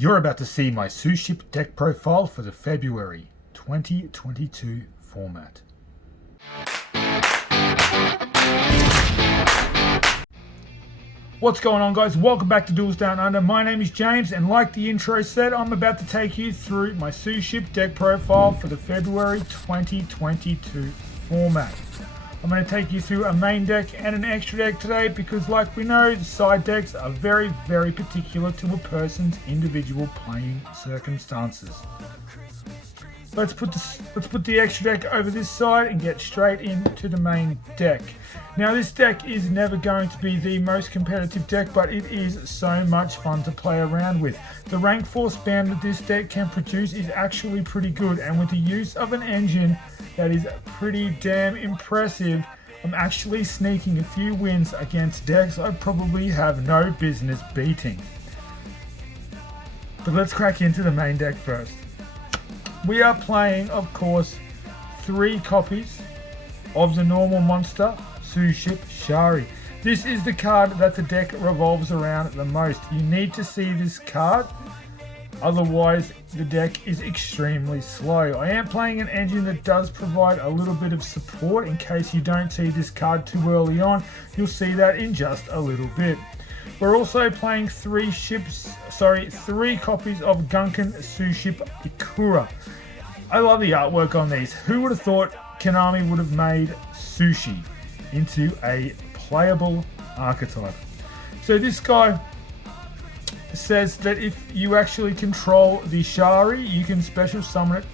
You're about to see my Suship deck profile for the February 2022 format. What's going on, guys? Welcome back to Duels Down Under. My name is James, and like the intro said, I'm about to take you through my Suship deck profile for the February 2022 format. I'm going to take you through a main deck and an extra deck today because, like we know, the side decks are very particular to a person's individual playing circumstances. Let's put the extra deck over this side and get straight into the main deck. Now, this deck is never going to be the most competitive deck, but it is so much fun to play around with. The rank 4 spam that this deck can produce is actually pretty good, and with the use of an engine that is pretty damn impressive, I'm actually sneaking a few wins against decks I probably have no business beating. But let's crack into the main deck first. We are playing, of course, 3 copies of the normal monster, SUSHIPYARD. This is the card that the deck revolves around the most. You need to see this card, otherwise the deck is extremely slow. I am playing an engine that does provide a little bit of support in case you don't see this card too early on. You'll see that in just a little bit. We're also playing 3 copies of Gunkan Suship IKURA. I love the artwork on these. Who would have thought Konami would have made sushi into a playable archetype? So this guy says that if you actually control the SHARI, you can special summon it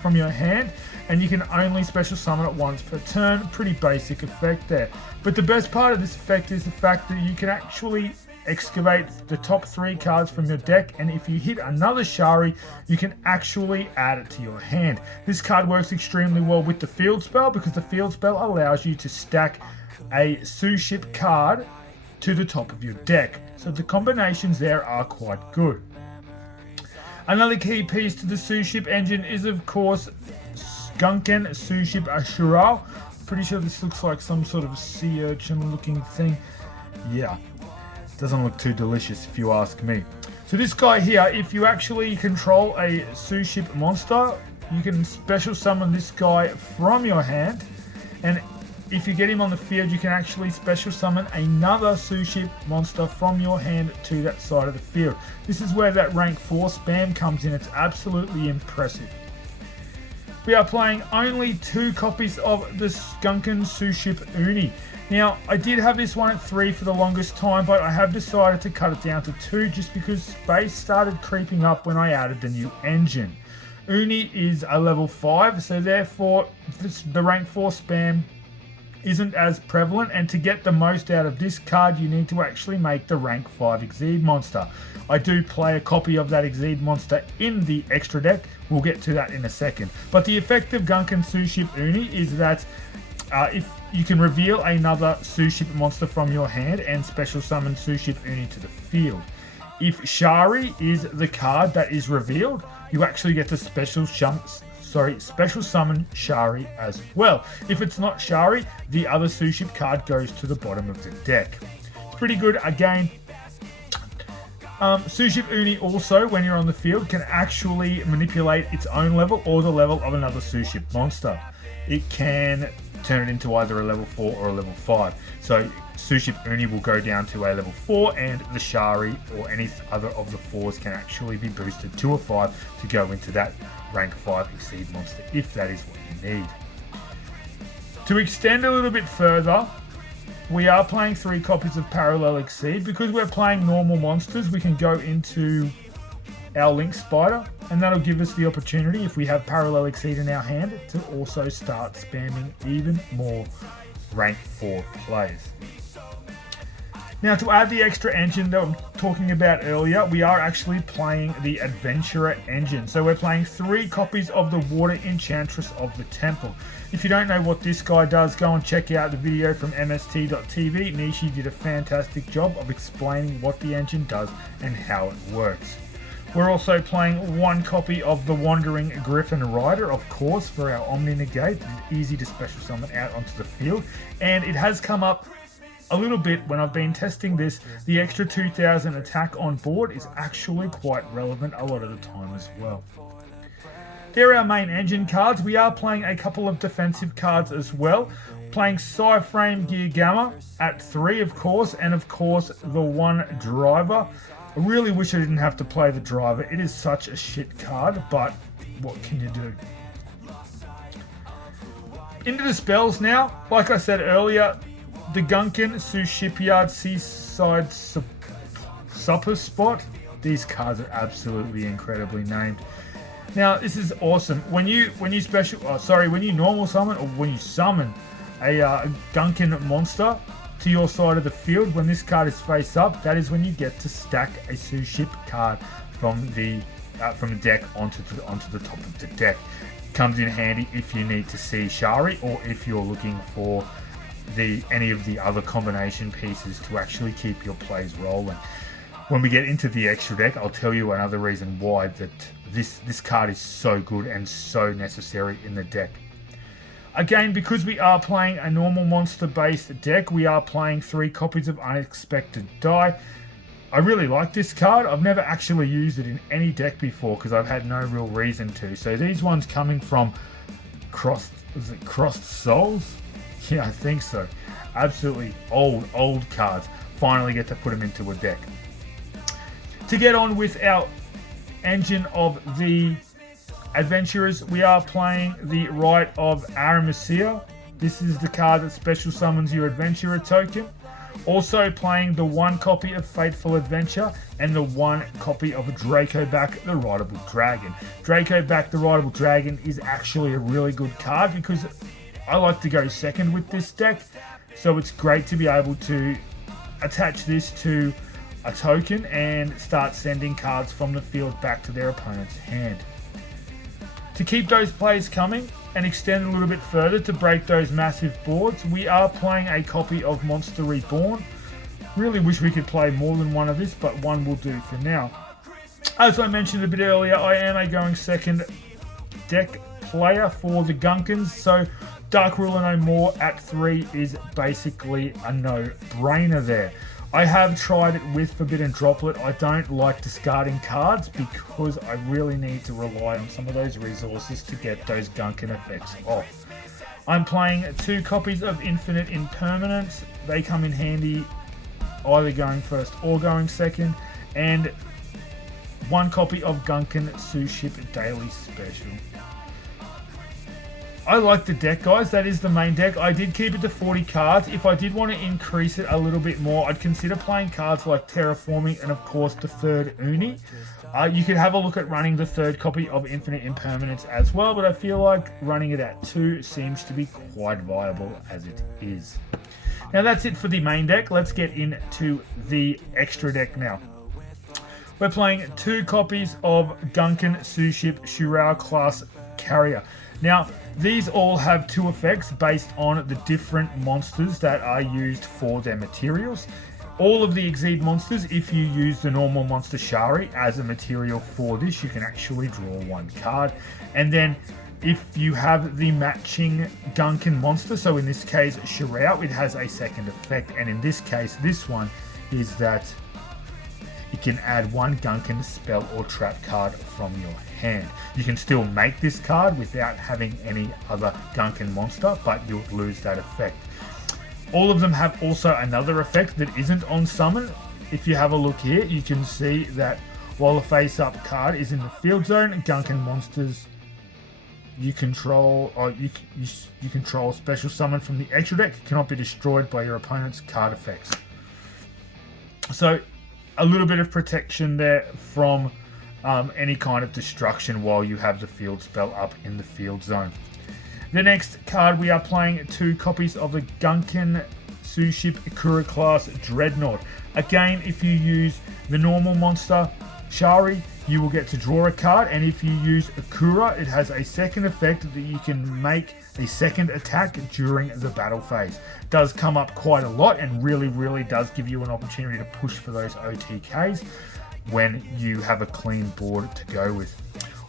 from your hand, and you can only special summon it once per turn. Pretty basic effect there. But the best part of this effect is the fact that you can actually excavate the top 3 cards from your deck, and if you hit another SHARI, you can actually add it to your hand. This card works extremely well with the field spell because the field spell allows you to stack a Suship card to the top of your deck. So the combinations there are quite good. Another key piece to the Suship engine is, of course, Gunkan Suship SHIRAUO. Pretty sure this looks like some sort of sea urchin looking thing. Yeah, doesn't look too delicious if you ask me. So this guy here, if you actually control a Suship monster, you can special summon this guy from your hand, and if you get him on the field, you can actually special summon another Suship monster from your hand to that side of the field. This is where that rank 4 spam comes in. It's absolutely impressive. We are playing only 2 copies of the Gunkan Suship UNI. Now, I did have this one at 3 for the longest time, but I have decided to cut it down to 2 just because space started creeping up when I added the new engine. UNI is a level 5, so therefore the rank 4 spam isn't as prevalent, and to get the most out of this card you need to actually make the rank 5 EXEED monster. I do play a copy of that EXEED monster in the extra deck. We'll get to that in a second. But the effect of Gunkan Suship UNI is that if you can reveal another Suship monster from your hand and special summon Suship UNI to the field. If SHARI is the card that is revealed, you actually get to special summon SHARI as well. If it's not SHARI, the other Suship card goes to the bottom of the deck. It's pretty good. Again, Suship UNI also, when you're on the field, can actually manipulate its own level or the level of another Suship monster. It can turn it into either a level 4 or a level 5. So Suship UNI will go down to a level 4, and the SHARI or any other of the 4s can actually be boosted to a 5 to go into that rank 5 EXEED monster if that is what you need. To extend a little bit further, we are playing 3 copies of Parallel EXEED. Because we're playing normal monsters, we can go into our Link Spider, and that'll give us the opportunity, if we have Parallel EXEED in our hand, to also start spamming even more rank 4 plays. Now, to add the extra engine that I'm talking about earlier, we are actually playing the Adventurer engine. So we're playing 3 copies of the Water Enchantress of the Temple. If you don't know what this guy does, go and check out the video from mst.tv. Nishi did a fantastic job of explaining what the engine does and how it works. We're also playing 1 copy of the Wandering Griffin Rider, of course, for our Omni Negate. It's easy to special summon out onto the field, and it has come up a little bit when I've been testing this, the extra 2000 attack on board is actually quite relevant a lot of the time as well. They're our main engine cards. We are playing a couple of defensive cards as well. Playing PSY-FRAMEGEAR Gamma at 3, of course, and of course the one driver. I really wish I didn't have to play the driver. It is such a shit card, but what can you do? Into the spells now. Like I said earlier, the Gunkan Sushipyard Seaside Super Spot. These cards are absolutely incredibly named. Now this is awesome. When you normal summon, or when you summon a Gunkan monster to your side of the field, when this card is face up, that is when you get to stack a Suship card from the deck onto the top of the deck. Comes in handy if you need to see Shari, or if you're looking for any of the other combination pieces to actually keep your plays rolling. When we get into the extra deck, I'll tell you another reason why that this card is so good and so necessary in the deck. Again, because we are playing a normal monster-based deck, we are playing 3 copies of Unexpected Die. I really like this card. I've never actually used it in any deck before because I've had no real reason to. So these ones coming from Crossed Souls? Yeah, I think so. Absolutely old cards. Finally get to put them into a deck. To get on with our engine of the adventurers, we are playing the Rite of ARAMESIR. This is the card that special summons your adventurer token. Also playing the 1 copy of Fateful Adventure and the 1 copy of DRACOBACK, the Rideable Dragon. DRACOBACK, the Rideable Dragon is actually a really good card because I like to go second with this deck. So it's great to be able to attach this to a token and start sending cards from the field back to their opponent's hand. To keep those plays coming and extend a little bit further to break those massive boards, we are playing a copy of Monster Reborn. Really wish we could play more than one of this, but one will do for now. As I mentioned a bit earlier, I am a going second deck player for the Gunkans, so Dark Ruler No More at 3 is basically a no-brainer there. I have tried it with Forbidden Droplet. I don't like discarding cards because I really need to rely on some of those resources to get those Gunkan effects off. I'm playing 2 copies of Infinite Impermanence. They come in handy either going first or going second. And 1 copy of Gunkan Suship Daily Special. I like the deck, guys. That is the main deck. I did keep it to 40 cards. If I did want to increase it a little bit more, I'd consider playing cards like Terraforming and, of course, the 3rd Uni. You could have a look at running the 3rd copy of Infinite Impermanence as well, but I feel like running it at 2 seems to be quite viable as it is. Now, that's it for the main deck. Let's get into the extra deck now. We're playing 2 copies of Gunkan Suship SHIRAUO-CLASS Carrier. Now, these all have 2 effects based on the different monsters that are used for their materials. All of the Exceed monsters, if you use the normal monster Shari as a material for this, you can actually draw 1 card. And then if you have the matching Gunkan monster, so in this case SHIRAUO, it has a 2nd effect. And in this case, this one is that it can add 1 Gunkan spell or trap card from your hand. You can still make this card without having any other Gunkan monster, but you'll lose that effect. All of them have also another effect that isn't on summon. If you have a look here, you can see that while the face-up card is in the field zone, Gunkan monsters you control, or you control special summon from the extra deck cannot be destroyed by your opponent's card effects. So a little bit of protection there from any kind of destruction while you have the field spell up in the field zone. The next card, we are playing 2 copies of the Gunkan Suship IKURA-CLASS Dreadnought. Again, if you use the normal monster Shari, you will get to draw a card, and if you use Ikura, it has a 2nd effect that you can make a 2nd attack during the battle phase. It does come up quite a lot and really does give you an opportunity to push for those OTKs when you have a clean board to go with.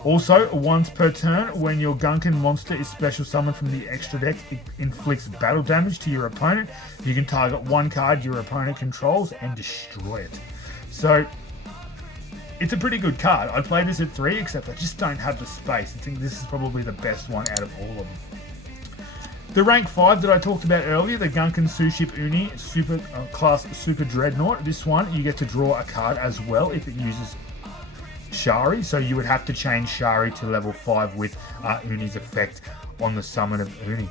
Also, once per turn, when your Gunkan monster is special summoned from the extra deck, it inflicts battle damage to your opponent. You can target one card your opponent controls and destroy it. So, it's a pretty good card. I'd play this at 3, except I just don't have the space. I think this is probably the best one out of all of them. The rank 5 that I talked about earlier, the Gunkan Suship Uni class Super Dreadnought. This one, you get to draw a card as well if it uses Shari. So you would have to change Shari to level 5 with Uni's effect on the summon of Uni.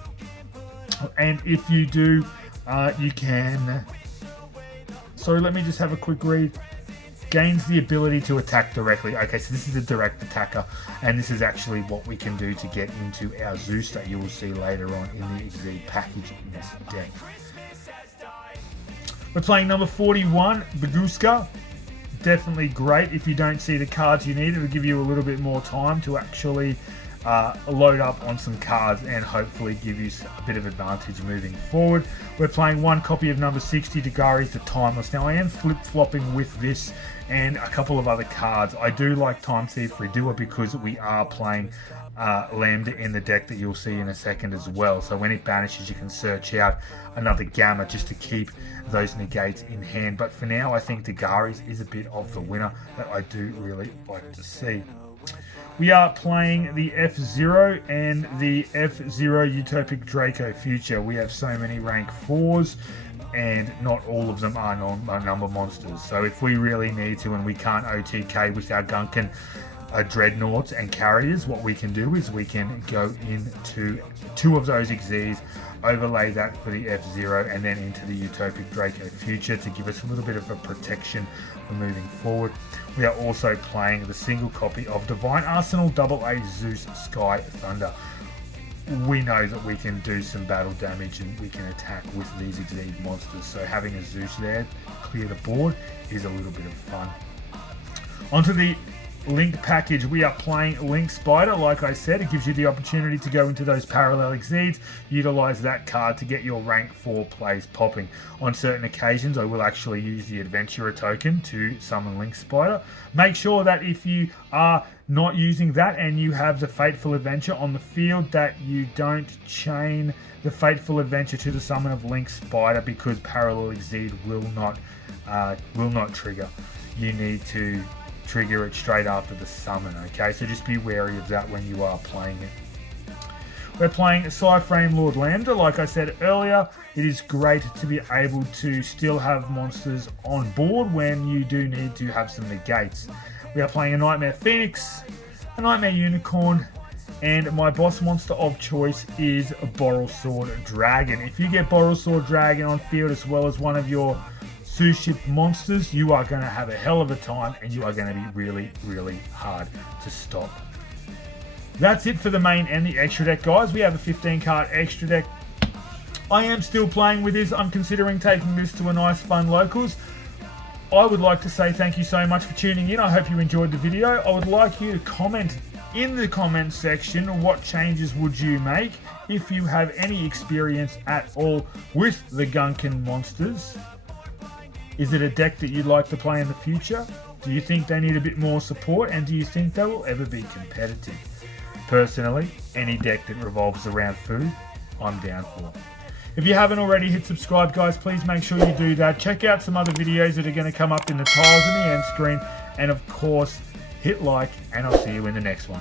And if you do, you can... Sorry, let me just have a quick read. Gains the ability to attack directly. Okay, so this is a direct attacker, and this is actually what we can do to get into our Zeus that you will see later on in the Exceed package in this deck. We're playing number 41, Bagooska. Definitely great. If you don't see the cards you need, it'll give you a little bit more time to actually load up on some cards and hopefully give you a bit of advantage moving forward. We're playing one copy of number 60, DUGARES, the Timeless. Now I am flip-flopping with this and a couple of other cards. I do like Time Thief Redoer because we are playing LAMBDA in the deck that you'll see in a second as well. So when it banishes, you can search out another Gamma just to keep those negates in hand. But for now, I think DUGARES is a bit of the winner that I do really like to see. We are playing the F0 and the F0 Utopic Draco Future. We have so many rank 4s and not all of them are number monsters. So if we really need to and we can't OTK with our Gunkan Dreadnoughts and Carriers, what we can do is we can go into 2 of those Xyzs, overlay that for the F0 and then into the Utopic Draco Future to give us a little bit of a protection for moving forward. We are also playing the single copy of Divine Arsenal AA-ZEUS Sky Thunder. We know that we can do some battle damage and we can attack with these Xyz monsters, so having a Zeus there clear the board is a little bit of fun. Onto the Link package, we are playing Link Spider. Like I said, it gives you the opportunity to go into those parallel Xyzs, utilize that card to get your rank 4 plays popping. On certain occasions, I will actually use the Adventurer token to summon Link Spider. Make sure that if you are not using that and you have the Fateful Adventure on the field, that you don't chain the Fateful Adventure to the summon of Link Spider, because parallel Xyz will not trigger. You need to trigger it straight after the summon, okay? So just be wary of that when you are playing it. We're playing PSY-FRAMELORD LAMBDA. Like I said earlier, it is great to be able to still have monsters on board when you do need to have some negates. We are playing a Nightmare Phoenix, a Nightmare Unicorn, and my boss monster of choice is a BORRELSWORD Dragon. If you get BORRELSWORD Dragon on field as well as one of your Suship monsters, you are going to have a hell of a time and you are going to be really, really hard to stop. That's it for the main and the extra deck, guys. We have a 15 card extra deck. I am still playing with this. I'm considering taking this to a nice fun locals. I would like to say thank you so much for tuning in. I hope you enjoyed the video. I would like you to comment in the comment section what changes would you make if you have any experience at all with the Gunkan monsters. Is it a deck that you'd like to play in the future? Do you think they need a bit more support, and do you think they will ever be competitive? Personally, any deck that revolves around food, I'm down for. If you haven't already hit subscribe, guys, please make sure you do that. Check out some other videos that are going to come up in the tiles in the end screen, and of course, hit like, and I'll see you in the next one.